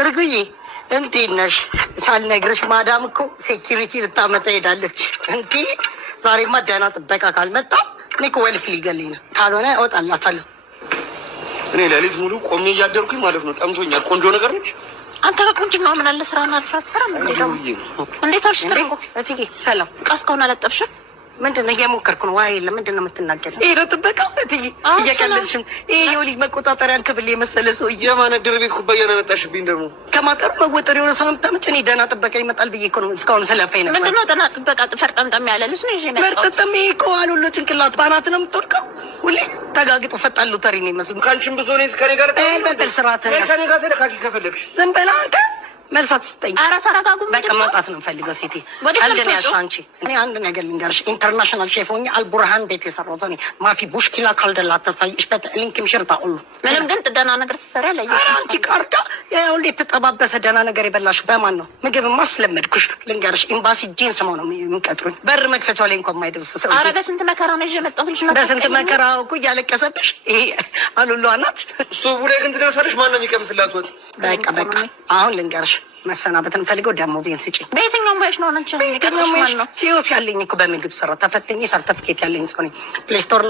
እርግዬ እንዴት ነሽ? ሳልነግርሽ ማዳም እኮ ሴኪሪቲ ልታመጣ ሄዳለች። እንዴ ዛሬማ ደህና ጥበቃ ካልመጣ እኔ እኮ ወልፍ ሊገለኝ ነው። ካልሆነ እወጣላታለሁ። እኔ ሌሊት ሙሉ ቆሜ እያደርኩኝ ማለት ነው። ጠምቶኛል። ቆንጆ ነገር ነች። አንተ በቁንጅና ምን አለ ስራና አልፋት ሰራ እንዴት አልሽ? ትርንጎ እትዬ ሰላም ቀስካውን አላጠብሽም? ምንድን ነው እየሞከርኩ ነው። ዋይ የለም። ምንድን ነው የምትናገር? ይሄ ነው ጥበቃ እትዬ። እየቀለድሽም። ይሄ የወሊድ መቆጣጠሪያን ክብል የመሰለ ሰውዬ የማነድር ቤት ኩባያ ናመጣሽብኝ። ደግሞ ከማጠሩ መወጠር የሆነ ሰው ምታመጭ። እኔ ደህና ጥበቃ ይመጣል ብዬ እኮ ነው እስካሁን ስለፋኝ ነበር። ምንድን ነው ደህና ጥበቃ? ፈርጠምጠም ያለ ልጅ ነው ይዤ መጣሁ። ፈርጠምጠም ይሄ እኮ አሉሎ ጭንቅላት ባናት ነው የምትወድቀው። ሁሌ ተጋግጦ ፈጣን ሎተሪ ነው ይመስል። ከአንቺም ብሶ እኔ ከኔ ጋር በል ስርዓት ከኔ ጋር ተደካኪ ከፈለግሽ ዝም በላ አንተ መልሳት ስጠኝ። ኧረ ተረጋጉ። በቃ ማውጣት ነው የምፈልገው። ሴቴ ቀልድ ነው ያልሽው አንቺ። እኔ አንድ ነገር ልንገርሽ፣ ኢንተርናሽናል ሼፍ ሆኜ አልቡርሃን ቤት የሰራው ሰው ነኝ። ማፊ ቡሽኪላ ካልደላ ተሳይሽ በተሊንክም ሽርታ ሁሉ ምንም ግን ደህና ነገር ስትሰሪ አላየሽ። አንቺ ቃርዳ ሁሌ የተጠባበሰ ደህና ነገር የበላሽ በማን ነው? ምግብማ አስለመድኩሽ። ልንገርሽ፣ ኤምባሲ ጂንስ ነው የሚቀጥሩኝ። በር መክፈቻው ላይ እንኳን የማይደርስ ሰው። ኧረ በስንት መከራ ነው ይዤ የመጣሁት ልጅ ነው። በስንት መከራ እኮ እያለቀሰብሽ። ይሄ አሉሏ ናት። ስቶቡ ላይ ግን ትደርሳለሽ። ማን ነው የሚቀምስላት ወጥ? በቃ አሁን ልንገርሽ፣ መሰናበትን ፈልገው ደሞዜን ስጪ። በየትኛው ሙያሽ ነው አንቺ? ሲዮስ ያለኝ እኮ በምግብ ስራ ተፈትኜ ሰርተፍኬት ያለኝ ሰው ነኝ። ፕሌይ ስቶር